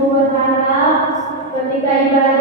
Aku berharap ketika ibadah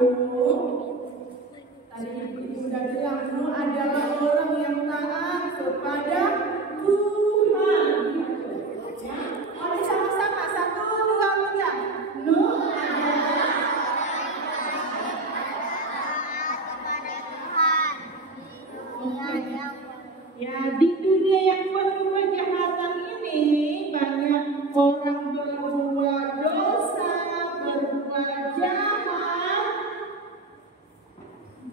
Tadi ibu udah bilang Nuh adalah orang yang taat kepada Tuhan. Ya, mari sama-sama 1, 2, 3. Nuh adalah kepada Tuhan. ya, di dunia yang penuh kejahatan ini banyak orang berbuat dosa, berbuat jahat.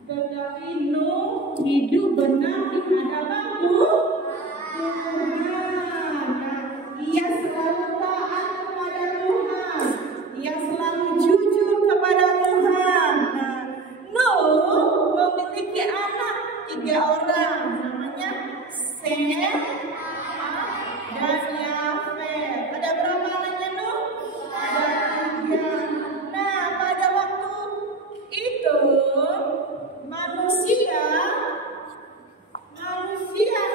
Tetapi Nuh hidup benar di hadapan Tuhan. Ia selalu taat kepada Tuhan. Ia selalu jujur kepada Tuhan. Nuh memiliki anak 3 orang, namanya Sem, dan Yafet. Ada berapa anaknya Nuh? Ada 3. Nah, pada waktu itu manusia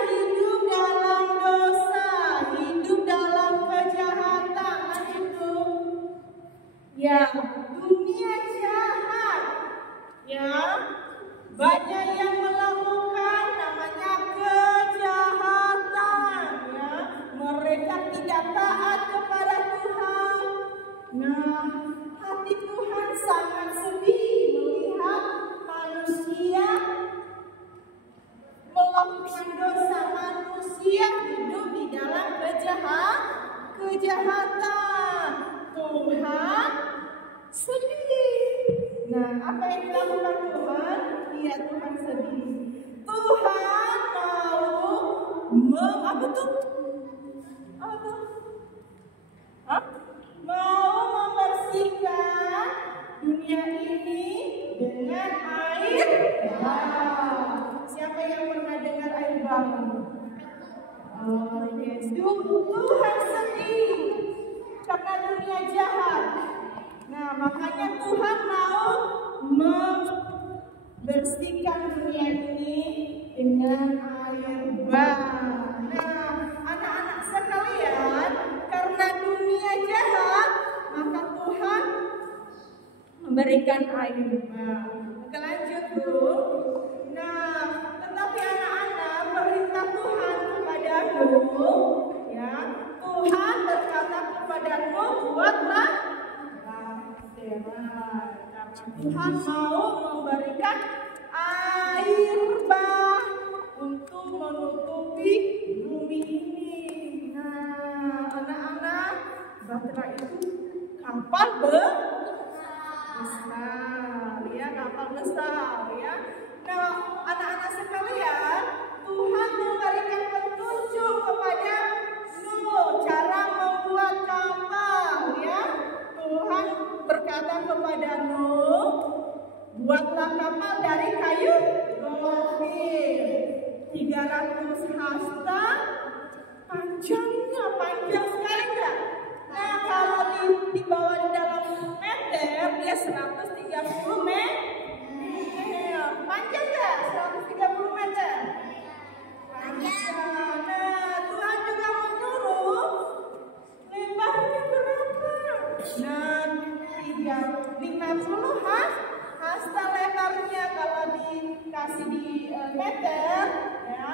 hidup dalam dosa, hidup dalam kejahatan. Itu ya, dunia jahat. Ya, banyak yang melakukan namanya kejahatan. Ya, mereka tidak taat kepada Tuhan. Nah, hati Tuhan sangat sedih melihat manusia melakukan dosa, manusia hidup di dalam kejahatan. Tuhan sedih. Nah, apa yang dilakukan Tuhan? Iya, Tuhan sedih. Tuhan mau membersihkan dunia ini dengan air bah. Siapa yang pernah dengar air bah? Oh, yes. Tuhan sedih karena dunia jahat. Nah, makanya Tuhan mau membersihkan dunia ini dengan air bah. Nah, anak-anak sekalian, karena dunia jahat, maka Tuhan memberikan air bah. Oke, lanjut Bu. Nah, tetapi anak-anak, perintah Tuhan kepada Nuh, ya, Tuhan berkata kepada Nuh, buatlah karena Tuhan mau memberikan air bah untuk menutupi bumi ini. Nah, anak-anak, bahtera itu kapal besar, ya, kapal besar, ya. Nah, anak-anak sekalian, Tuhan memberikan petunjuk kepada Nuh cara membuat kapal, ya. Tuhan berkata kepada Nuh, buatlah kapal dari kayu gofir 300 hasta panjangnya, panjang sekali enggak? Nah, kalau dibawa di dalam meter, dia 130 meter. Panjang enggak? 130 meter. Panjang. Nah, Tuhan juga menyuruh lebarnya berapa? Nah, 50 hasta lebarnya. Kalau dikasih di meter, ya,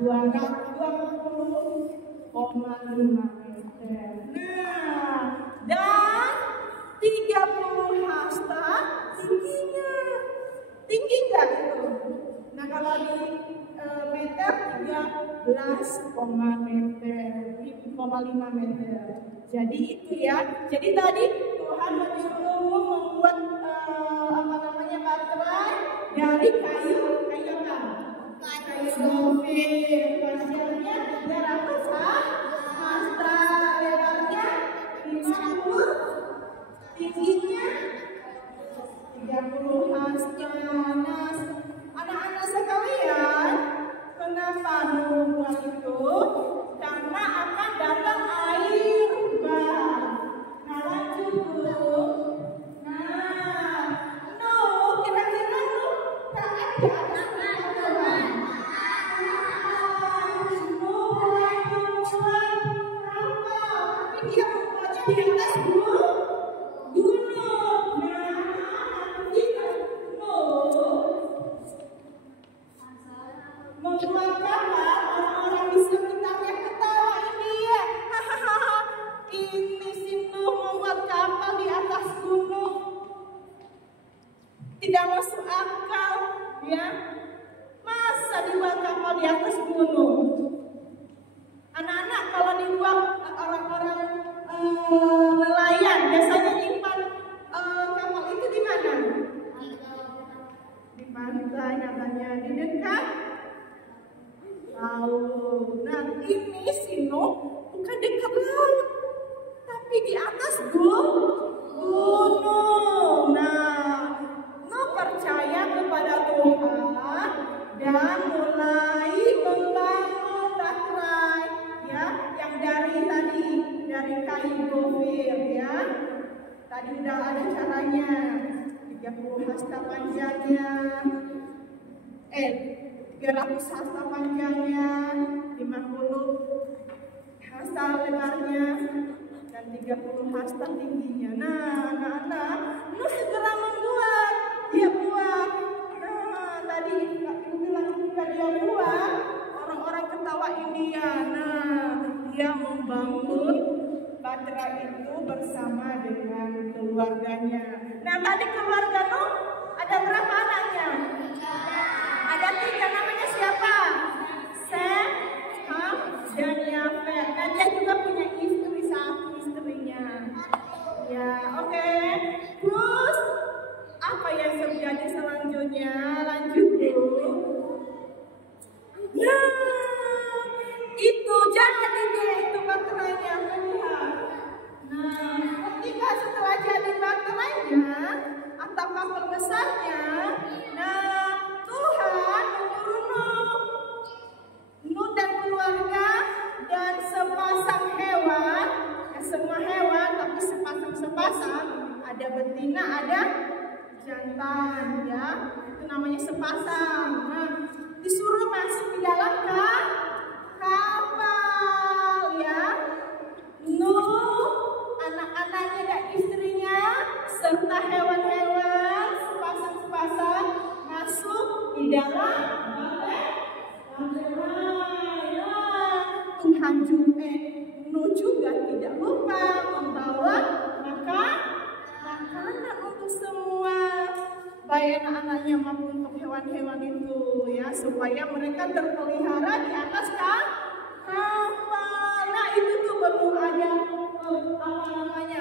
220,5 meter. Nah, dan 30 hasta tingginya. Tinggi nggak itu? Nah, kalau di meter 13,5 meter. Jadi itu ya. Jadi tadi Tuhan menyuruh membuat baterai dari kayu apa? Kayu gofir. Panjangnya 300 hasta, lebarnya 50, tingginya 30 hasta. Nah, anak-anak sekalian, kenapa Nuh buat itu? Karena akan datang air bah. Nah, lanjut dulu. Nah, Nuh, kira-kira Nuh taat di atas Tuhan. Nuh mulai membuat kapal, tapi dia membuatnya di atas gunung. Nah, kita Tidak masuk akal, ya. Masa dibuat kapal di atas gunung? Anak-anak kalau dibuat orang-orang nelayan biasanya nyimpan kapal itu di mana? Di pantai katanya, di dekat laut. Nah ini Sino bukan dekat laut, tapi di atas gunung. Nah, Nuh percaya kepada Tuhan dan mulai membangun baterai, ya, yang dari kayu gofir, ya. Tadi udah ada caranya, 30 hasta panjangnya, 300 hasta panjangnya, 50 hasta lebarnya, dan 30 hasta tingginya. Nah, anak-anak, Nuh segera membuat. Dia buat. Nah, tadi Ibu bilang ketika dia buat, orang-orang ketawa India. Nah, dia membangun baterai itu bersama dengan keluarganya. Nah, tadi keluarga Nuh ada berapa anaknya? Ada 3, namanya siapa? Sem, Ham, dan Yafet. Nah, dia juga punya istri, 1 istrinya. Ya, oke. Terus apa yang terjadi selanjutnya? Lanjut dulu. Nah, itu jadi deh itu baterainya, lihat. Nah, ketika setelah jadi baterainya atau kapal besarnya, nah Tuhan menyuruh Nuh dan keluarga dan sepasang hewan, ya semua hewan tapi sepasang, ada betina, ada jantan, ya, itu namanya sepasang. Nah, disuruh masuk di dalam kapal, ya. Nuh, anak-anaknya dan istrinya serta hewan-hewan sepasang masuk di dalam baterai. Tuhan juga, Nuh juga tidak lupa membawa makanan untuk semua, baik anak-anaknya maupun untuk hewan-hewan itu, ya, supaya mereka terpelihara di atas kapal. Nah itu tuh belum ada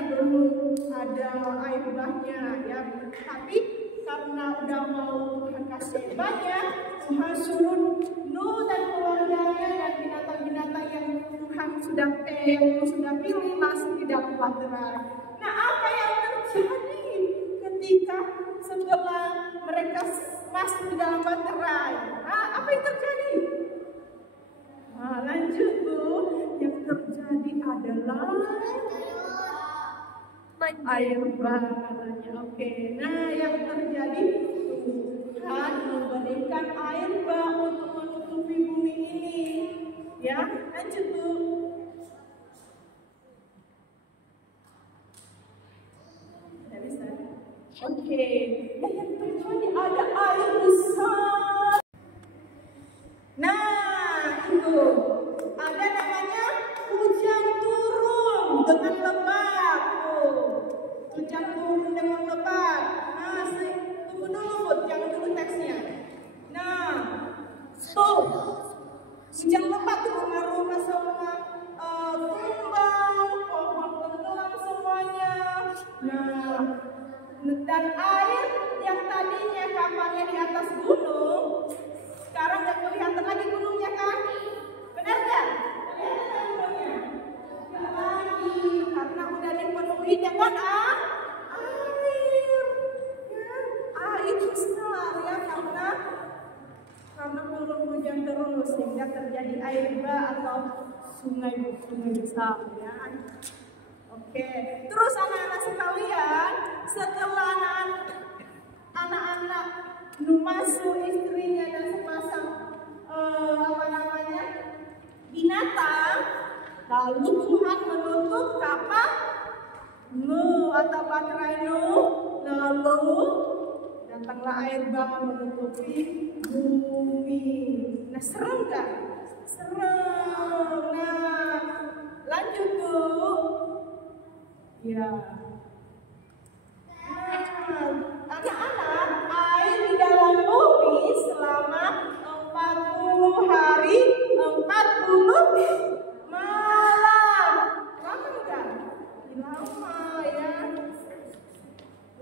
belum ada air bahnya, ya. Tapi karena udah mau Tuhan kasih banyak, Tuhan suruh Nuh dan keluarganya dan binatang-binatang yang Tuhan sudah pilih masuk di dalam baterai. Nah, apa yang terjadi ketika setelah mereka masuk di dalam baterai? Nah, apa yang terjadi? Nah, lanjut Bu. Yang terjadi adalah air bah katanya. Oke. Nah, yang terjadi Tuhan memberikan air bah untuk menutupi bumi ini. Ya, lanjut Bu. Oke, dan yang terjadi ada air besar. Nah, itu ada namanya hujan turun dengan lebat. Hujan turun dengan lebat. Nah, tunggu dulu, jangan dulu teksnya. Nah, stop. Hujan lebat rumah-rumah semua tumbang, pohon tenggelam semuanya. Nah, dan air yang tadinya kapalnya di atas gunung, sekarang nggak kelihatan lagi gunungnya kan? Benar nggak? Kelihatan gunungnya? Nggak lagi, karena udah dipenuhi dengan air. Ya, air besar, ya, karena turun hujan terus sehingga terjadi air bah atau sungai besar, ya. Oke, terus anak-anak sekalian, setelah anak-anak Nuh masuk, istrinya dan sepasang binatang, lalu Tuhan menutup kapal Nuh atau baterai Nuh, lalu datanglah air bah menutupi bumi. Nah, serem gak? Serem. Nah, lanjut tuh. Ya. Nah, anak-anak,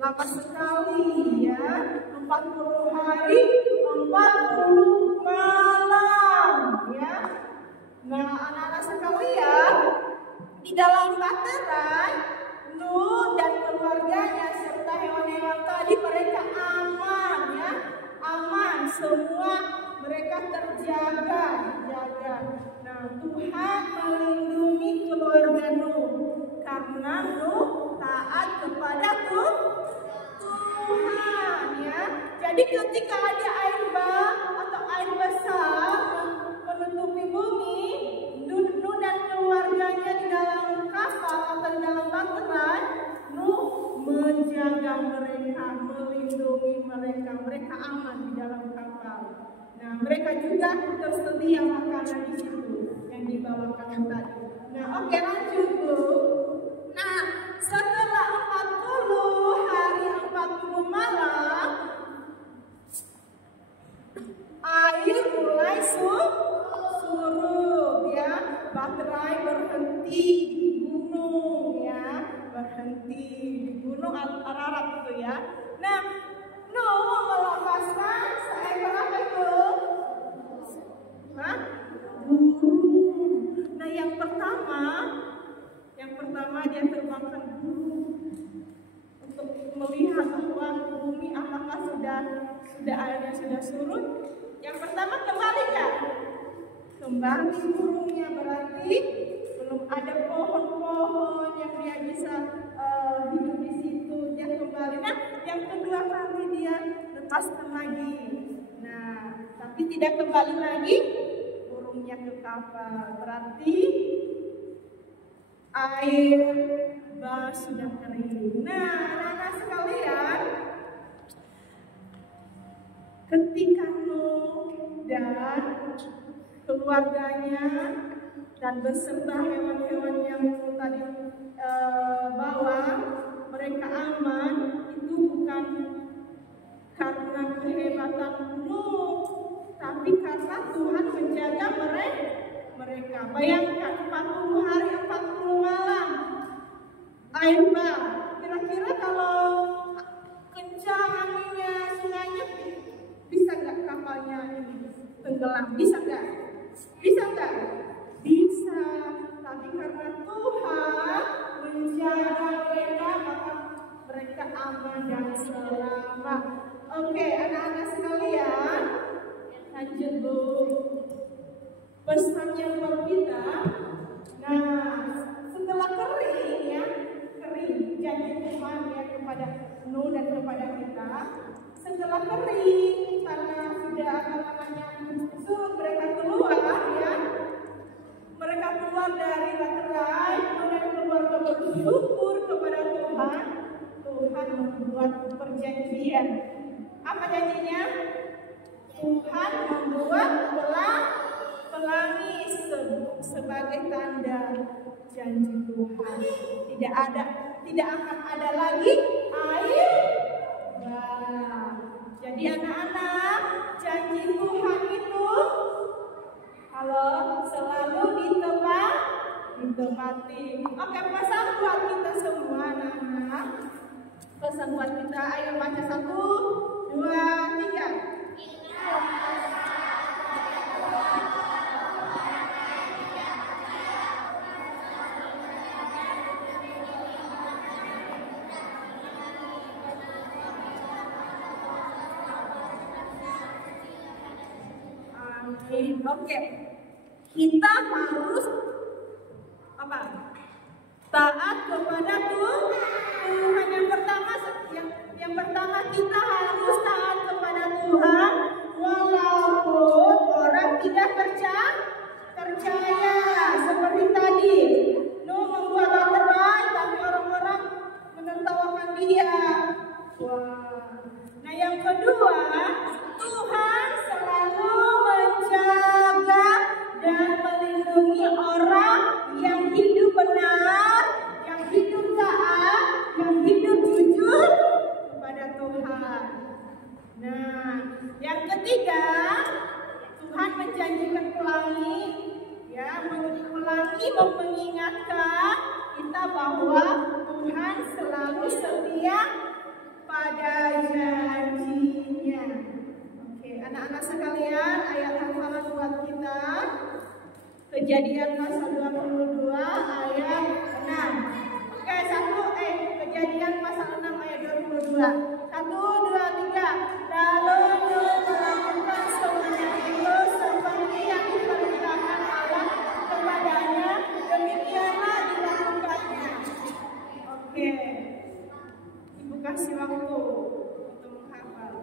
lama sekali ya, 40 hari, 40 malam ya. Nah, anak-anak sekalian, di dalam baterai Nuh dan keluarganya serta hewan-hewan tadi mereka aman ya, aman semua, mereka terjaga. Nah, Tuhan melindungi keluarga Nuh karena Nuh taat kepada Tuhan ya. Jadi ketika ada air bah atau air besar menutupi bumi, Nuh dan keluarganya di dalam kapal atau di dalam baterai, Nuh menjaga mereka, melindungi mereka, mereka aman di dalam kapal. Nah, mereka juga tersedia makanan di situ yang dibawakan tadi. Nah, oke, lanjut Bu. Nah, setelah 40 hari 40 malam, air mulai surut ya, baterai berhenti di gunung ya, berhenti di gunung Ararat itu ya. Nah, Nuh melepaskan seekor apa itu? Burung. Nah, yang pertama dia terbangkan burung untuk melihat bahwa bumi apakah sudah airnya sudah surut. Yang pertama kembali kan? Kembali burungnya, berarti belum ada pohon-pohon yang dia bisa hidup di situ. Dia kembali. Nah, yang kedua kali dia lepaskan lagi. Nah, tapi tidak kembali lagi burungnya ke kapal. Berarti air bah sudah kering. Nah, anak-anak sekalian, ketika Nuh dan keluarganya dan beserta hewan-hewan yang tadi bawa, mereka aman, itu bukan karena kehebatan Nuh, tapi karena Tuhan menjaga mereka. Bayangkan 40 hari 40 malam air bah. Kira-kira kalau kencang anginnya, sungainya, bisa nggak kapalnya ini tenggelam? Bisa nggak? Bisa nggak? Bisa. Tapi karena Tuhan menjaga mereka, maka mereka aman dan selamat. Oke, anak-anak sekalian, lanjut Bu. Pesannya buat kita. Nah, setelah kering ya, kering janji Tuhan ya kepada Nuh dan kepada kita. Setelah kering, karena sudah surut, mereka keluar ya. Mereka keluar dari baterai, Nuh dan keluarga bersyukur kepada Tuhan. Tuhan membuat perjanjian. Apa janjinya? Tuhan membuat pelangi sebagai tanda janji Tuhan. Tidak akan ada lagi air bah. Jadi anak-anak, janji Tuhan itu kalau selalu ditepati. Oke, pesan buat kita semua anak-anak. Pesan buat kita, ayo baca 1, 2, 3. Oke, kita harus apa? Taat kepada Tuhan. Yang pertama kita harus taat kepada Tuhan, walaupun orang tidak percaya. Seperti tadi, Nuh membuat baterai, tapi orang-orang menertawakan dia. Wah. Nah, yang kedua, Tuhan selalu menjaga dan melindungi orang yang hidup benar, yang hidup taat, yang hidup jujur kepada Tuhan. Nah, yang ketiga, Tuhan menjanjikan pelangi, ya, pelangi mengingatkan kita bahwa Tuhan selalu setia Kejadian pasal 22 ayat 6. Oke, Kejadian pasal 6 ayat 22. 1, 2, 3. Lalu Nuh melakukan semuanya itu seperti yang diperintahkan Allah kepadanya, demikianlah dilakukannya. Oke, Ibu kasih waktu untuk menghafal.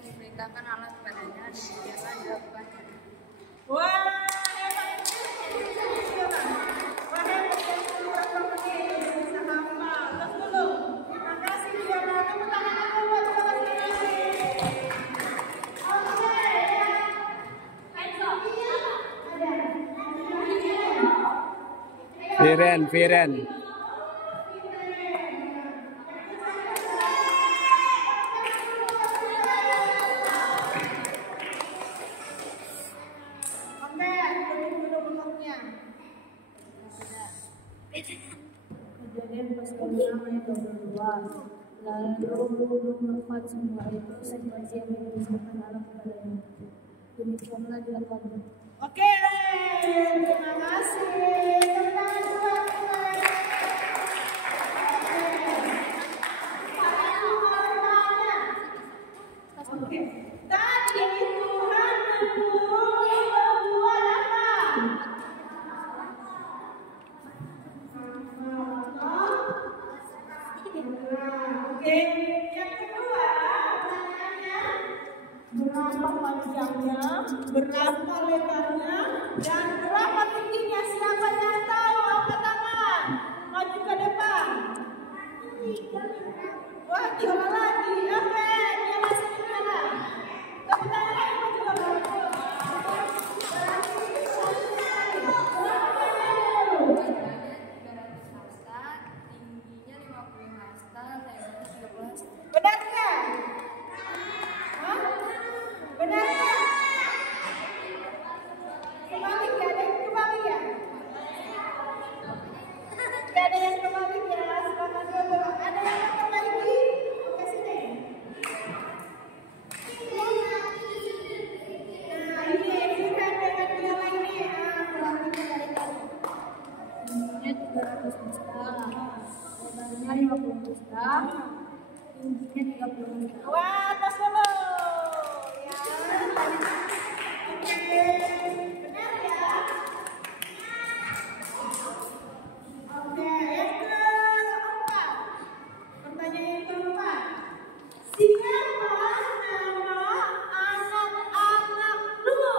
Diberitakan Allah kepadanya, demikianlah dilakukannya. Wah, hebat. Wah, hebat. Bisa hafal. Terus dulu. Terima kasih Diana. Tepuk tangan dulu buat sekolah ini. Oke. Firen. Kejadian pasal 6 ayat 22. Lalu melakukan semua itu seperti yang diperintahkan Allah kepadanya. Demikianlah dilakukannya. Oke, terima kasih. Oke, tadi Tuhan menyuruh berbuat apa? Oke, yang kedua pertanyaannya, berapa panjangnya, berapa lebarnya, dan berapa tingginya? Siapa yang tahu? Angkat tangan, maju ke depan. Wah, 3 orang lagi. Oke, dia masih di mana? Tepuk tangan lagi, maju ke depan. Benar nggak? Hah? Benar nggak? Kebalik ya? Ada yang kebalik ya? Nggak ada yang kebalik ya? Silakan dulu. Ada yang perbaiki? Oke, sini. Nah, ini bukan dengan dia ini. Perhatikan dari tadi. Tingginya 300 meter, lebarnya 50 meter, tingginya 30 meter. Wah, atas dulu. Ya. Oke. Benar ya? Oke, yang keempat. Pertanyaan yang keempat. Siapa nama anak-anak lu?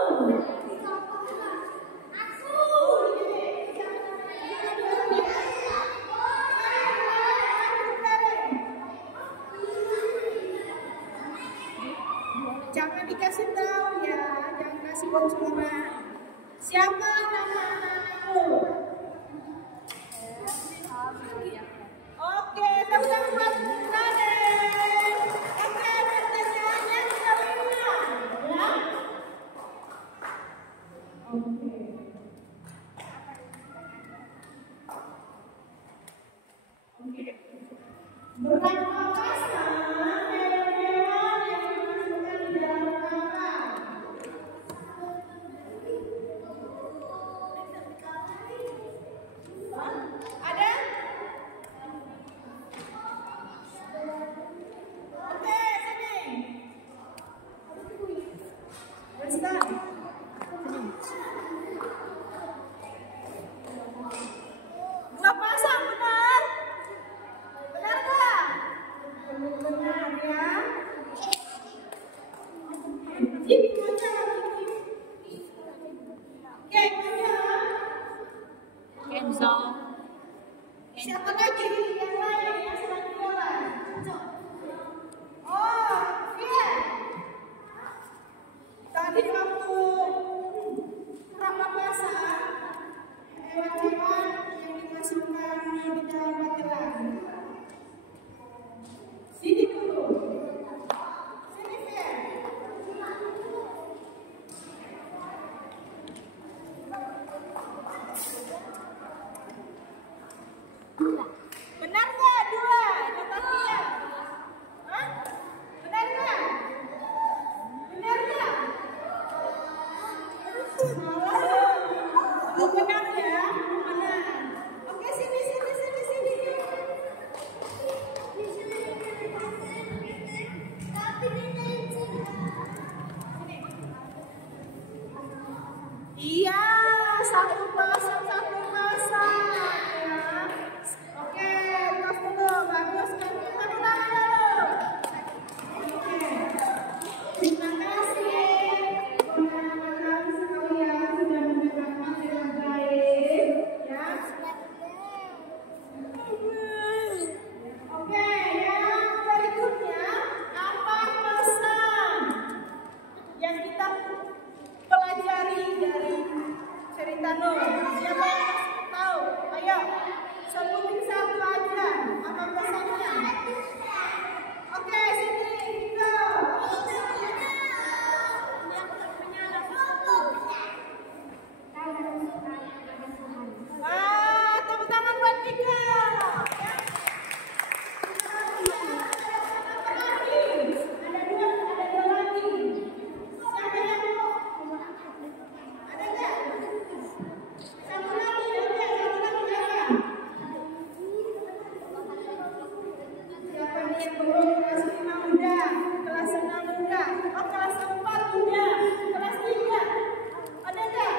Siapa lagi yang lain yang sedang jualan? Oh, iya. Tadi waktu Rama pasar, hewan-hewan yang dimasukkan di dalam materai. Sini dulu. Sini, Fian. Benar nggak dua? Kata Fian. Hah? Benar nggak? Benar nggak? Oh, benar ya? Benar. Oke, sini. Iya, satu pasang ya. Oke, tos dulu, bagus kan? Tepuk tangan dulu. Oke, terima kasih teman-teman sekalian sudah mendengarkan dengan baik, ya. Oke, yang berikutnya apa pesan yang kita pelajari dari cerita Nuh? Siapa yang tahu? Ayo, sebutin satu aja. Apa pesannya? Oke, sini kita. Tepuk tangan buat Nika. Ya. Ada dua lagi. Siapa yang mau? Ada nggak? Satu lagi, oke, satu lagi apa? Siapa nih yang belum kelas 5 udah? Kelas 6 udah? Oh, kelas 4 udah? Kelas 3? Ada nggak?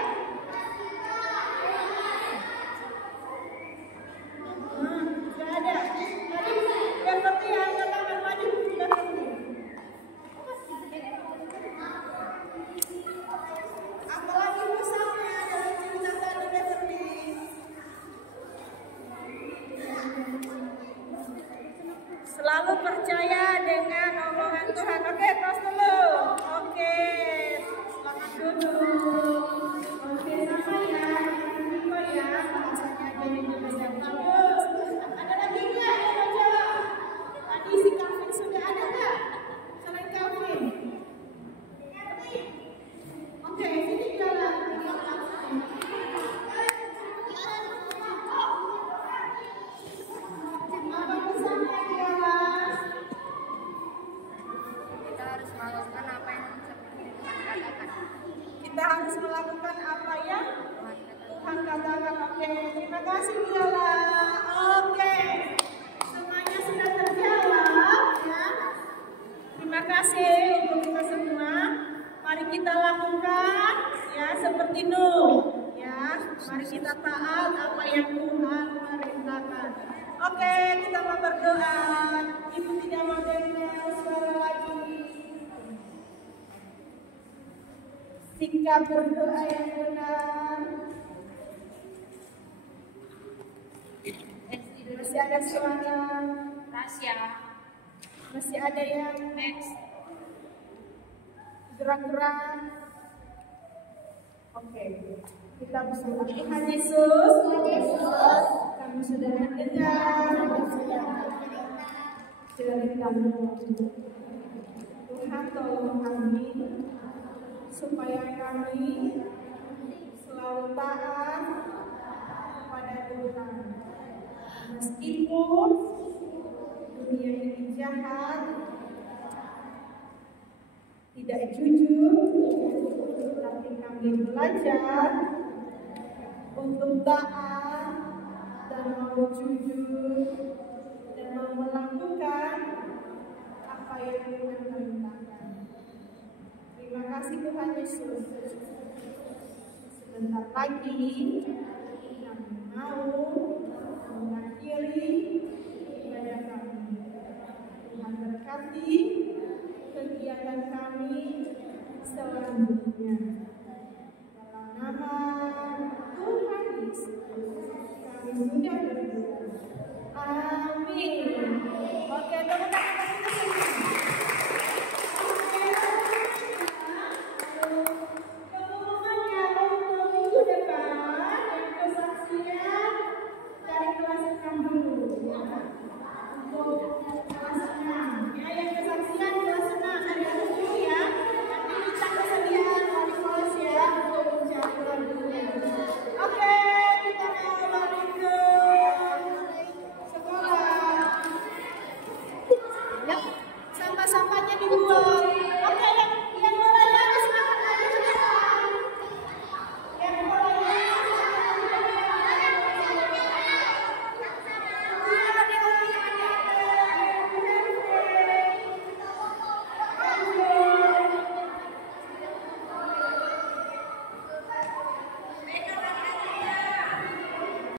Nggak ada. Tadi yang ngerti ya, angkat tangan maju, nggak ngerti. Apalagi pesannya dalam cerita tadi Beverly? Selalu percaya dengan omongan Tuhan. Oke, tos dulu. Oke, selamat duduk. Oke, sama ya. Niko ya, bahasanya jadi bahasa yang bagus. Ada lagi nggak yang mau jawab? Tadi si Calvin sudah ada nggak? Selain Calvin? Oke, sini jalan. Apa pesannya jelas? Kita harus melakukan apa yang seperti Tuhan katakan. Kita harus melakukan apa yang Tuhan katakan. Oke, terima kasih Biola. Oke, semuanya sudah terjawab ya. Terima kasih untuk kita semua. Mari kita lakukan ya seperti Nuh ya. Mari kita taat apa yang Tuhan perintahkan. Oke, kita mau berdoa. Ibu tidak mau dengar suara lagi. Sikap berdoa yang benar. Masih ada suara. Tasya, Masih ada yang next. gerak-gerak. Oke, kita berdoa. Tuhan Yesus, kami sudah mendengar cerita-Mu. Tuhan tolong kami supaya kami selalu taat kepada Tuhan. Meskipun dunia ini jahat, tidak jujur, tapi kami belajar untuk taat dan mau jujur dan mau melakukan apa yang Tuhan perintahkan. Terima kasih Tuhan Yesus. Sebentar lagi kami mau mengakhiri ibadah kami. Tuhan berkati kegiatan kami selanjutnya. Dalam nama Tuhan Yesus kami sudah berdoa.